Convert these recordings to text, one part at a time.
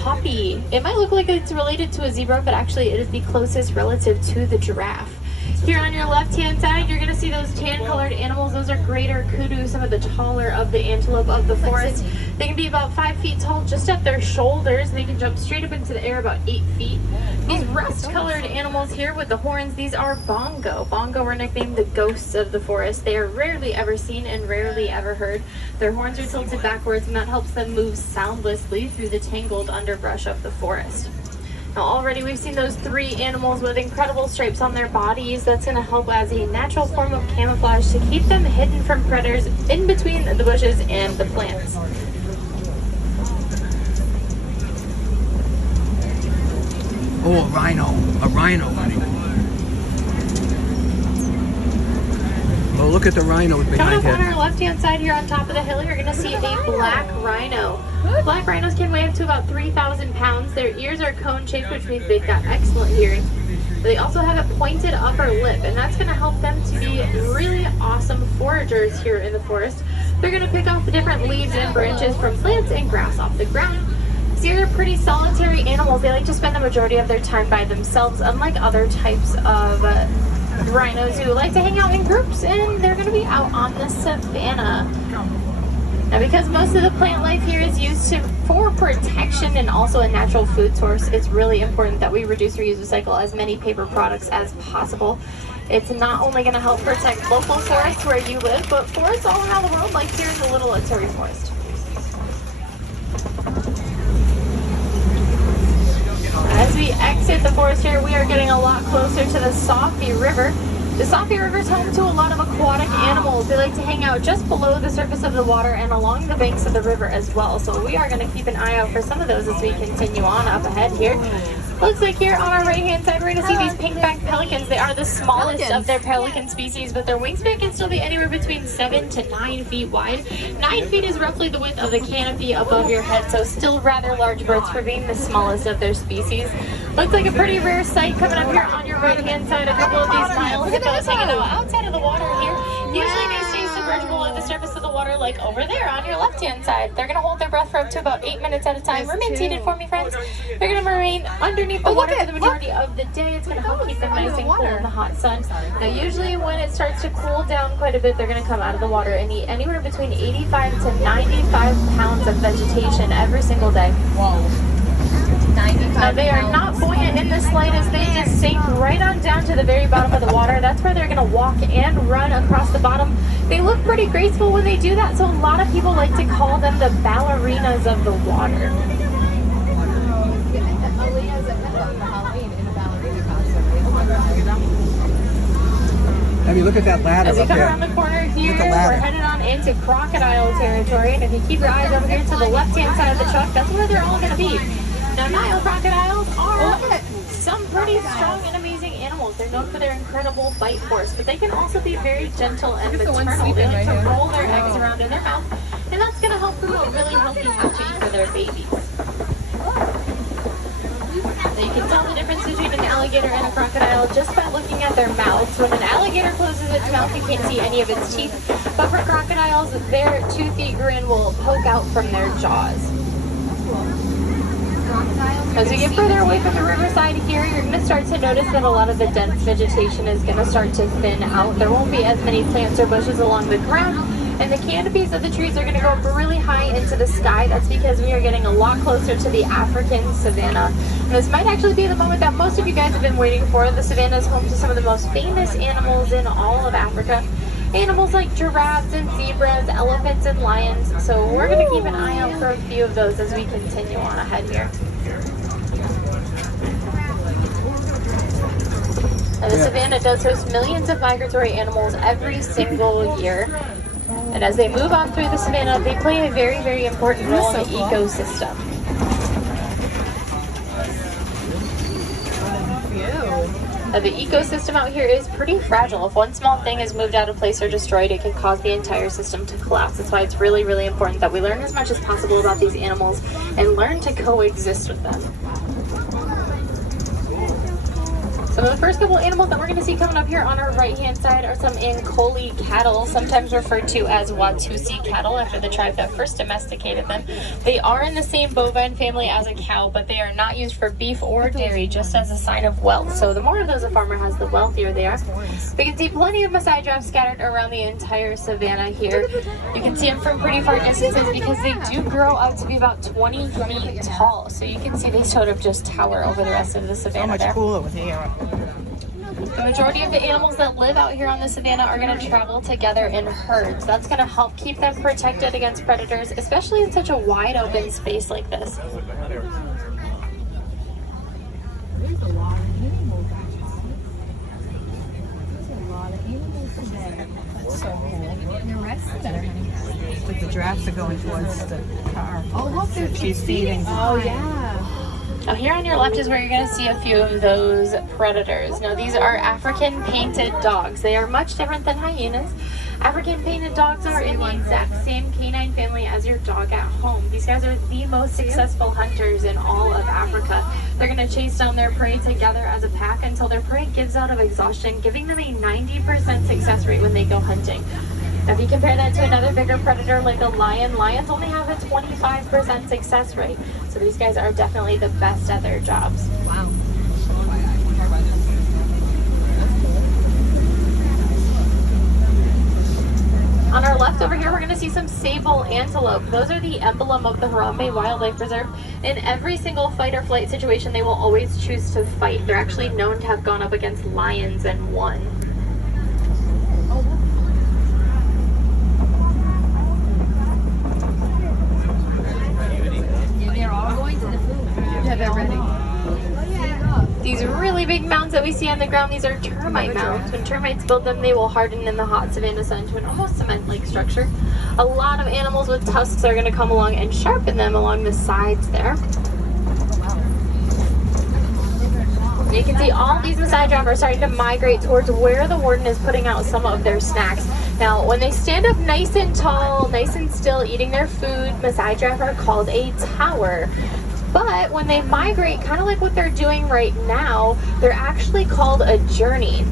Poppy. It might look like it's related to a zebra, but actually it is the closest relative to the giraffe. Here on your left-hand side, you're going to see those tan-colored animals. Those are greater kudu, some of the taller of the antelope of the forest. They can be about 5 feet tall just at their shoulders. They can jump straight up into the air about 8 feet. These rust-colored animals here with the horns, these are bongo. Bongo are nicknamed the ghosts of the forest. They are rarely ever seen and rarely ever heard. Their horns are tilted backwards, and that helps them move soundlessly through the tangled underbrush of the forest. Now already we've seen those 3 animals with incredible stripes on their bodies. That's going to help as a natural form of camouflage to keep them hidden from predators in between the bushes and the plants. Oh, a rhino. A rhino. Oh, look at the rhino behind Coming up him. on our left-hand side here on top of the hill, you're going to see a black rhino. Black rhinos can weigh up to about 3,000 pounds. Their ears are cone-shaped, which means they've got excellent hearing. They also have a pointed upper lip, and that's going to help them to be really awesome foragers here in the forest. They're going to pick off the different leaves and branches from plants and grass off the ground. See, they're pretty solitary animals. They like to spend the majority of their time by themselves, unlike other types of rhinos who like to hang out in groups, and they're going to be out on the savanna. Now, because most of the plant life here is used for protection and also a natural food source, it's really important that we reduce, reuse, recycle as many paper products as possible. It's not only going to help protect local forests where you live, but forests all around the world, like here in the Little Attari Forest. As we exit the forest here, we are getting a lot closer to the Safi River. The Safi River is home to a lot of aquatic animals. They like to hang out just below the surface of the water and along the banks of the river as well. So we are going to keep an eye out for some of those as we continue on up ahead here. Looks like here on our right-hand side, we're going to see these pink-backed pelicans. They are the smallest of their pelican species, but their wingspan can still be anywhere between 7 to 9 feet wide. 9 feet is roughly the width of the canopy above your head, so still rather large birds for being the smallest of their species. Looks like a pretty rare sight coming up here on your right-hand side. A couple of these mile hippos hanging out outside of the water here. Usually they stay submergible at the surface of the water, like over there on your left-hand side. They're going to hold their breath for up to about 8 minutes at a time. Remain seated for me, friends. They're going to remain underneath the water for the majority of the day. It's going to help keep them nice and cool in the hot sun. Now, usually when it starts to cool down quite a bit, they're going to come out of the water and eat anywhere between 85 to 95 pounds of vegetation every single day. Whoa. Now, they are not buoyant in the slightest. They just sink right on down to the very bottom of the water. That's where they're going to walk and run across the bottom. They look pretty graceful when they do that, so a lot of people like to call them the ballerinas of the water. I mean, look at that ladder As we up come there. around the corner here, we're headed on into crocodile territory, and if you keep your eyes over here to the left-hand side of the truck, that's where they're all going to be. Now, Nile crocodiles are some pretty strong and amazing animals. They're known for their incredible bite force, but they can also be very gentle and maternal. They like to roll their eggs around in their mouth, and that's going to help promote really healthy hatching for their babies. Now, you can tell the difference between an alligator and a crocodile just by looking at their mouths. When an alligator closes its mouth, you can't see any of its teeth, but for crocodiles, their toothy grin will poke out from their jaws. As we get further away from the riverside here, you're going to start to notice that a lot of the dense vegetation is going to start to thin out. There won't be as many plants or bushes along the ground, and the canopies of the trees are going to go up really high into the sky. That's because we are getting a lot closer to the African savanna. And this might actually be the moment that most of you guys have been waiting for. The savanna is home to some of the most famous animals in all of Africa. Animals like giraffes and zebras, elephants and lions. So we're going to keep an eye out for a few of those as we continue on ahead here. Now, the savanna does host millions of migratory animals every single year. And as they move on through the savanna, they play a very, very important role in the ecosystem. Now, the ecosystem out here is pretty fragile. If one small thing is moved out of place or destroyed, it can cause the entire system to collapse. That's why it's really, really important that we learn as much as possible about these animals and learn to coexist with them. So Some of the first couple animals that we're going to see coming up here on our right-hand side are some Ankoli cattle, sometimes referred to as Watusi cattle after the tribe that first domesticated them. They are in the same bovine family as a cow, but they are not used for beef or dairy, just as a sign of wealth. So the more of those a farmer has, the wealthier they are. We can see plenty of Maasai giraffes scattered around the entire savanna here. You can see them from pretty far distances because they do grow out to be about 20 feet tall. So you can see they sort of just tower over the rest of the savanna there. Cooler with here. The majority of the animals that live out here on the savanna are going to travel together in herds. That's going to help keep them protected against predators, especially in such a wide open space like this. There's a lot of animals outside. There's a lot of animals today. That's so cool. And the rest of it. But the giraffes are going towards the car. Oh, look, She's feeding. Oh, yeah. Now here on your left is where you're going to see a few of those predators. Now these are African painted dogs. They are much different than hyenas. African painted dogs are in the exact same canine family as your dog at home. These guys are the most successful hunters in all of Africa. They're going to chase down their prey together as a pack until their prey gives out of exhaustion, giving them a 90% success rate when they go hunting. Now, if you compare that to another bigger predator like a lion, lions only have a 25% success rate. So these guys are definitely the best at their jobs. Wow. On our left over here, we're going to see some sable antelope. Those are the emblem of the Harambe Wildlife Reserve. In every single fight or flight situation, they will always choose to fight. They're actually known to have gone up against lions and won. They're all going to the food. Yeah, they're ready. These really big mounds that we see on the ground, these are termite mounds. When termites build them, they will harden in the hot savanna sun to an almost cement-like structure. A lot of animals with tusks are going to come along and sharpen them along the sides there. You can see all these Maasai giraffes are starting to migrate towards where the warden is putting out some of their snacks. Now, when they stand up nice and tall, nice and still, eating their food, Maasai giraffes are called a tower. But when they migrate, kind of like what they're doing right now, they're actually called a journey.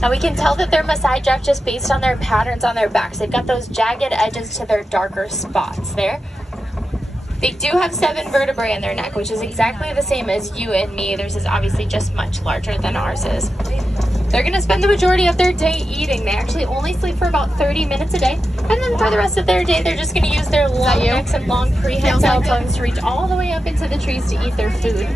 Now we can tell that they're Maasai giraffe just based on their patterns on their backs. They've got those jagged edges to their darker spots there. They do have 7 vertebrae in their neck, which is exactly the same as you and me. Theirs is obviously just much larger than ours is. They're going to spend the majority of their day eating. They actually only sleep for about 30 minutes a day. And then for the rest of their day, they're just going to use their long necks and long prehensile tongues to reach all the way up into the trees to eat their food.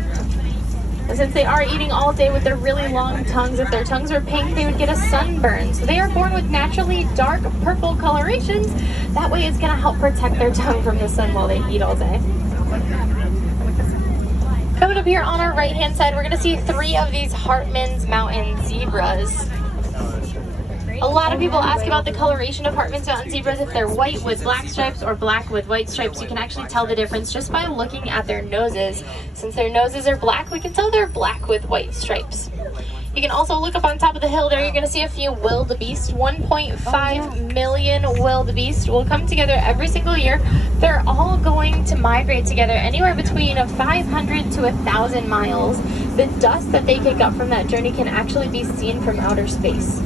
And since they are eating all day with their really long tongues, if their tongues were pink, they would get a sunburn. So they are born with naturally dark purple colorations. That way it's going to help protect their tongue from the sun while they eat all day. Coming up here on our right-hand side, we're going to see 3 of these Hartmann's Mountain zebras. A lot of people ask about the coloration of Hartmann's Mountain zebras. If they're white with black stripes or black with white stripes, you can actually tell the difference just by looking at their noses. Since their noses are black, we can tell they're black with white stripes. You can also look up on top of the hill there. You're going to see a few wildebeest. 1.5 million wildebeest will come together every single year. They're all going to migrate together anywhere between 500 to 1,000 miles. The dust that they kick up from that journey can actually be seen from outer space.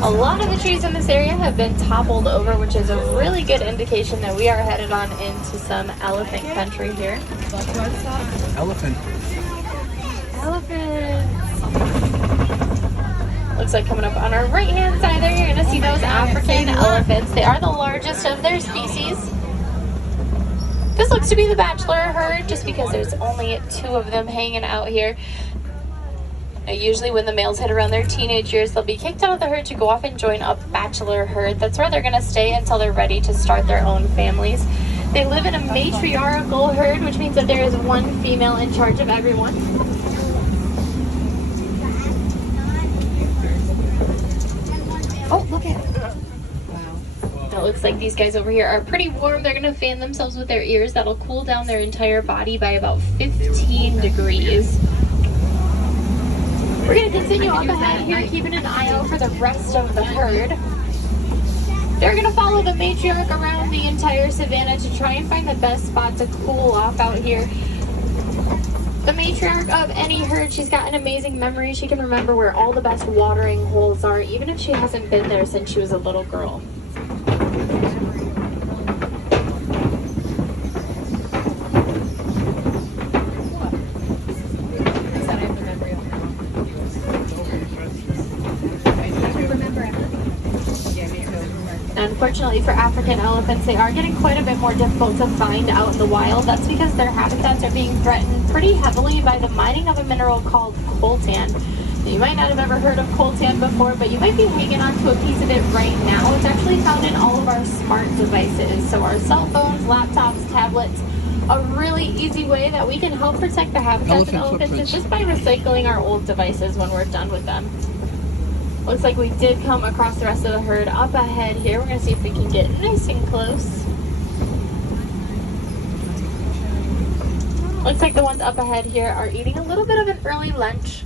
A lot of the trees in this area have been toppled over, which is a really good indication that we are headed on into some elephant country here. Elephant. Elephants. Looks like coming up on our right-hand side there, you're going to see those African elephants. They are the largest of their species. This looks to be the bachelor herd, just because there's only 2 of them hanging out here. Usually when the males hit around their teenage years, they'll be kicked out of the herd to go off and join a bachelor herd. That's where they're going to stay until they're ready to start their own families. They live in a matriarchal herd, which means that there is 1 female in charge of everyone. Oh, look at it. Wow. Now looks like these guys over here are pretty warm. They're gonna fan themselves with their ears. That'll cool down their entire body by about 15 degrees. We're gonna continue up ahead here, keeping an eye out for the rest of the herd. They're gonna follow the matriarch around the entire savanna to try and find the best spot to cool off out here. The matriarch of any herd, she's got an amazing memory. She can remember where all the best watering holes are, even if she hasn't been there since she was a little girl. Unfortunately for African elephants, they are getting quite a bit more difficult to find out in the wild. That's because their habitats are being threatened pretty heavily by the mining of a mineral called coltan. Now, you might not have ever heard of coltan before, but you might be hanging on to a piece of it right now. It's actually found in all of our smart devices, so our cell phones, laptops, tablets. A really easy way that we can help protect the habitats of elephants is just by recycling our old devices when we're done with them. Looks like we did come across the rest of the herd up ahead here. We're going to see if we can get nice and close. Looks like the ones up ahead here are eating a little bit of an early lunch.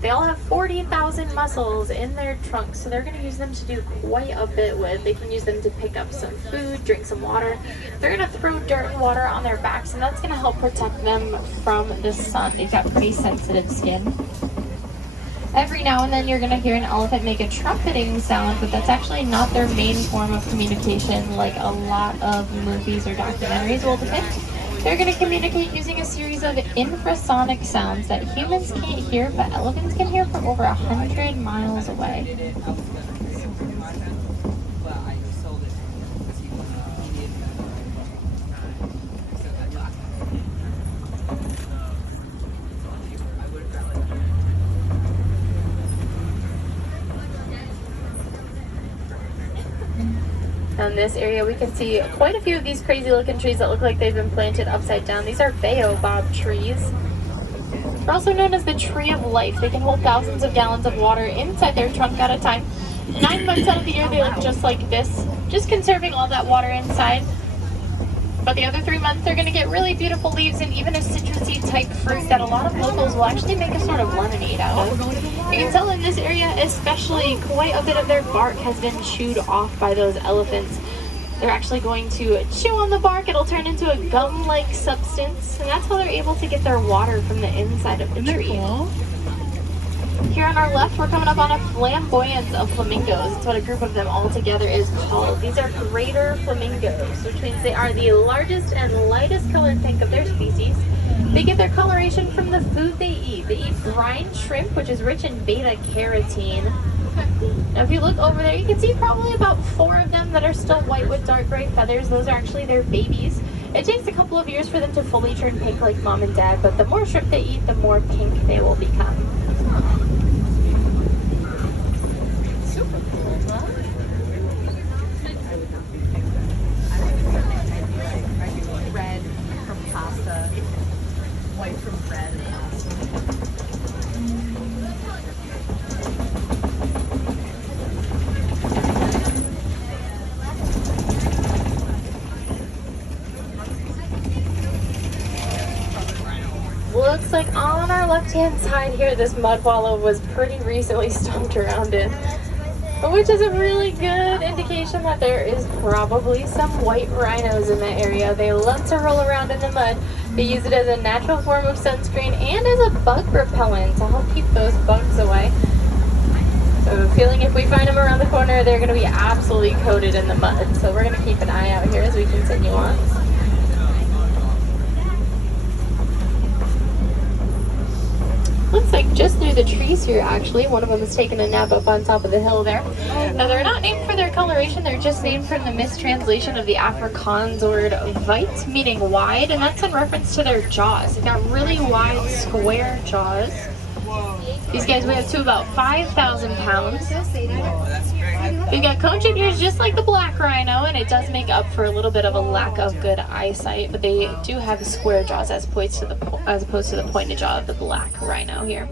They all have 40,000 muscles in their trunks, so they're going to use them to do quite a bit with. They can use them to pick up some food, drink some water. They're going to throw dirt and water on their backs, and that's going to help protect them from the sun. They've got pretty sensitive skin. Every now and then you're going to hear an elephant make a trumpeting sound, but that's actually not their main form of communication like a lot of movies or documentaries will depict. They're going to communicate using a series of infrasonic sounds that humans can't hear, but elephants can hear from over 100 miles away. In this area we can see quite a few of these crazy looking trees that look like they've been planted upside down. These are baobab trees. They're also known as the tree of life. They can hold thousands of gallons of water inside their trunk at a time. 9 months out of the year they look just like this, just conserving all that water inside. But the other 3 months they're going to get really beautiful leaves and even a citrusy type fruit that a lot of locals will actually make a sort of lemonade out of. You can tell in this area especially quite a bit of their bark has been chewed off by those elephants. They're actually going to chew on the bark. It'll turn into a gum-like substance, and that's how they're able to get their water from the inside of the tree. Here on our left, we're coming up on a flamboyance of flamingos. It's what a group of them all together is called. These are greater flamingos, which means they are the largest and lightest colored pink of their species. They get their coloration from the food they eat. They eat brine shrimp, which is rich in beta-carotene. Now if you look over there, you can see probably about 4 of them that are still white with dark gray feathers. Those are actually their babies. It takes a couple of years for them to fully turn pink like mom and dad, but the more shrimp they eat, the more pink they will become. Super cool, huh? Red from pasta, white from bread. Looks like on our left-hand side here, this mud wallow was pretty recently stomped around in, which is a really good indication that there is probably some white rhinos in that area. They love to roll around in the mud. They use it as a natural form of sunscreen and as a bug repellent to help keep those bugs away. So I have a feeling if we find them around the corner, they're going to be absolutely coated in the mud. So we're going to keep an eye out here as we continue on. Looks like just through the trees here, actually. One of them is taking a nap up on top of the hill there. Now, they're not named for their coloration. They're just named from the mistranslation of the Afrikaans word "weit," meaning wide, and that's in reference to their jaws. They've got really wide, square jaws. These guys weigh up to about 5,000 pounds. They've got cone-shaped ears just like the black rhino, and it does make up for a little bit of a lack of good eyesight, but they do have square jaws as opposed to the pointed jaw of the black rhino here.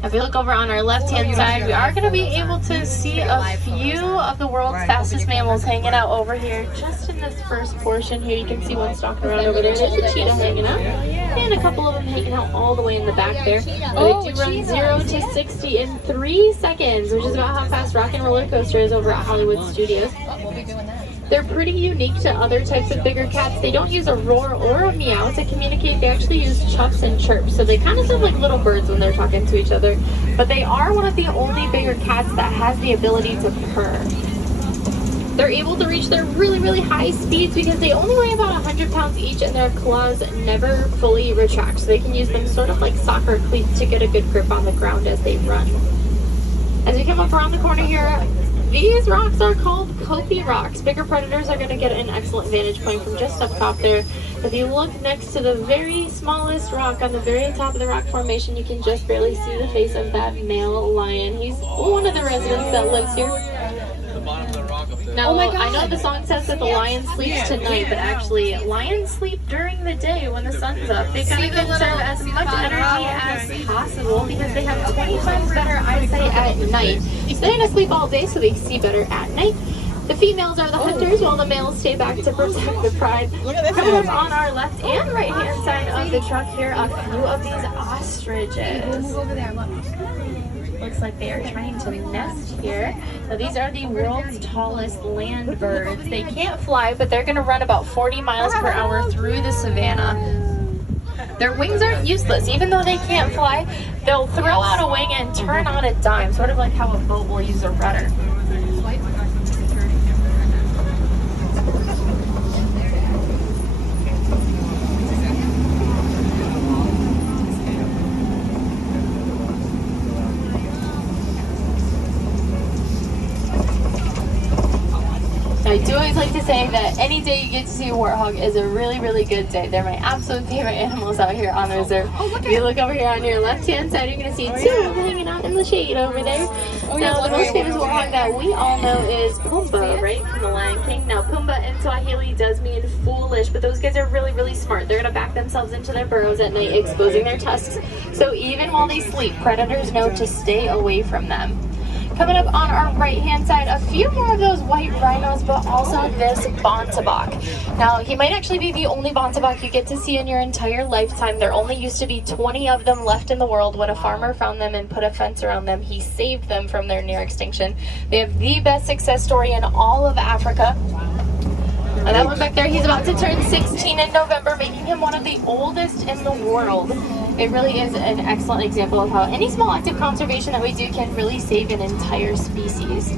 If we look over on our left-hand side, we are going to be able to see a few of the world's fastest mammals hanging out over here. Just in this first portion here, you can see one stalking around over there. There's a cheetah hanging out, and a couple of them hanging out all the way in the back there. They do run 0 to 60 in 3 seconds, which is about how fast Rock and Roller Coaster is over at Hollywood Studios. They're pretty unique to other types of bigger cats. They don't use a roar or a meow to communicate. They actually use chups and chirps. So they kind of sound like little birds when they're talking to each other. But they are one of the only bigger cats that has the ability to purr. They're able to reach their really, really high speeds because they only weigh about 100 pounds each and their claws never fully retract. So they can use them sort of like soccer cleats to get a good grip on the ground as they run. As we come up around the corner here, these rocks are called Kopi rocks. Bigger predators are going to get an excellent vantage point from just up top there. If you look next to the very smallest rock on the very top of the rock formation, you can just barely see the face of that male lion. He's one of the residents that lives here. Now, I know the song says that the lion sleeps tonight, but actually, lions sleep during the day when the sun's up. They kind of conserve as much energy as possible because they have 20 times better eyesight at night. So they're going to sleep all day so they see better at night. The females are the hunters while the males stay back to protect the pride. Coming up on our left and right hand side of the truck here, a few of these ostriches. Looks like they are trying to nest here. Now these are the world's tallest land birds. They can't fly, but they're going to run about 40 miles per hour through the savannah. Their wings aren't useless. Even though they can't fly, they'll throw out a wing and turn on a dime, sort of like how a boat will use a rudder. I do always like to say that any day you get to see a warthog is a really, really good day. They're my absolute favorite animals out here on the reserve. If you look over here on your left-hand side, you're going to see two of them hanging out in the shade over there. Now, the most famous warthog that we all know is Pumbaa, right, from The Lion King. Now, Pumbaa in Swahili does mean foolish, but those guys are really, really smart. They're going to back themselves into their burrows at night, exposing their tusks. So even while they sleep, predators know to stay away from them. Coming up on our right-hand side, a few more of those white rhinos, but also this bontebok. Now, he might actually be the only bontebok you get to see in your entire lifetime. There only used to be 20 of them left in the world. When a farmer found them and put a fence around them, he saved them from their near extinction. They have the best success story in all of Africa. And that one back there, he's about to turn 16 in November, making him one of the oldest in the world. It really is an excellent example of how any small act of conservation that we do can really save an entire species.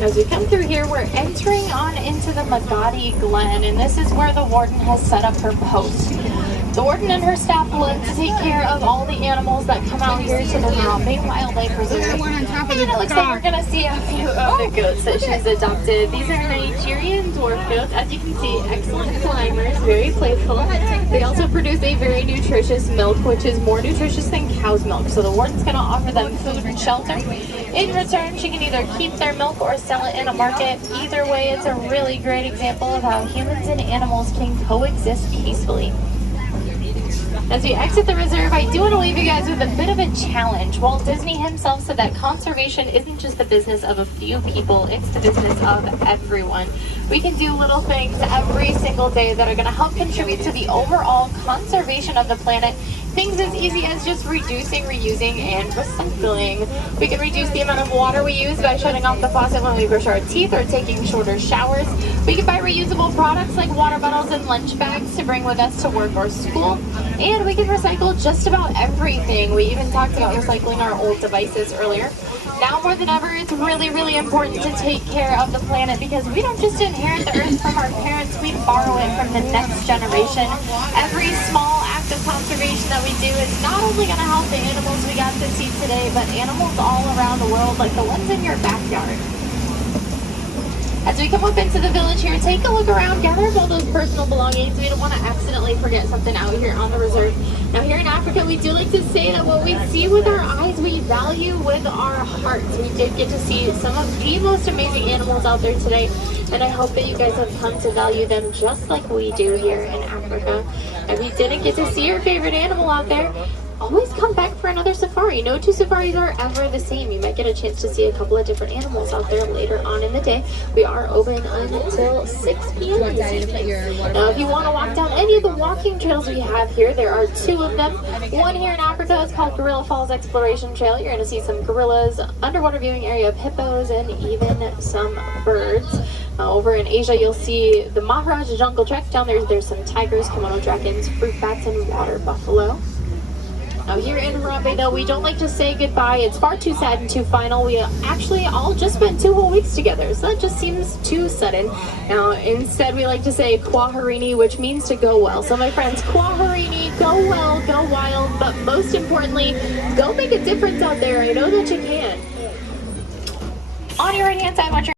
As we come through here, we're entering on into the Magadi Glen, and this is where the warden has set up her post. The warden and her staff live to take care of all the animals that come out here to the Harambe Wildlife Reserve. And it looks like we're going to see a few of the goats that she's adopted. These are Nigerian dwarf goats. As you can see, excellent climbers, very playful. They also produce a very nutritious milk, which is more nutritious than cow's milk. So the warden's going to offer them food and shelter. In return, she can either keep their milk or sell it in a market. Either way, it's a really great example of how humans and animals can coexist peacefully. As we exit the reserve, I do want to leave you guys with a bit of a challenge. Walt Disney himself said that conservation isn't just the business of a few people, it's the business of everyone. We can do little things every single day that are going to help contribute to the overall conservation of the planet. Things as easy as just reducing, reusing, and recycling. We can reduce the amount of water we use by shutting off the faucet when we brush our teeth or taking shorter showers. We can buy reusable products like water bottles and lunch bags to bring with us to work or school. And we can recycle just about everything. We even talked about recycling our old devices earlier. Now more than ever, it's really, really important to take care of the planet because we don't just inherit the earth from our parents, we borrow it from the next generation. Every small act of conservation that we do is not only going to help the animals we got to see today, but animals all around the world, like the ones in your backyard. As we come up into the village here, take a look around, gather up all those personal belongings. We don't want to accidentally forget something out here on the reserve. Now here in Africa, we do like to say that what we see with our eyes, we value with our hearts. We did get to see some of the most amazing animals out there today, and I hope that you guys have come to value them just like we do here in Africa. And we didn't get to see your favorite animal out there, always come back for another safari. No two safaris are ever the same. You might get a chance to see a couple of different animals out there later on in the day. We are open until 6 p.m. Now, if you want to walk down any of the walking trails we have here, there are 2 of them. One here in Africa is called Gorilla Falls Exploration Trail. You're going to see some gorillas, underwater viewing area of hippos, and even some birds. Over in Asia, you'll see the Maharaj Jungle Trek. Down there's some tigers, Komodo dragons, fruit bats, and water buffalo. Now here in Harambe, though, we don't like to say goodbye. It's far too sad and too final. We actually all just spent 2 whole weeks together, so that just seems too sudden. Now, instead, we like to say Kwaherini, which means to go well. So my friends, Kwaherini, go well, go wild, but most importantly, go make a difference out there. I know that you can. On your right-hand side, watch your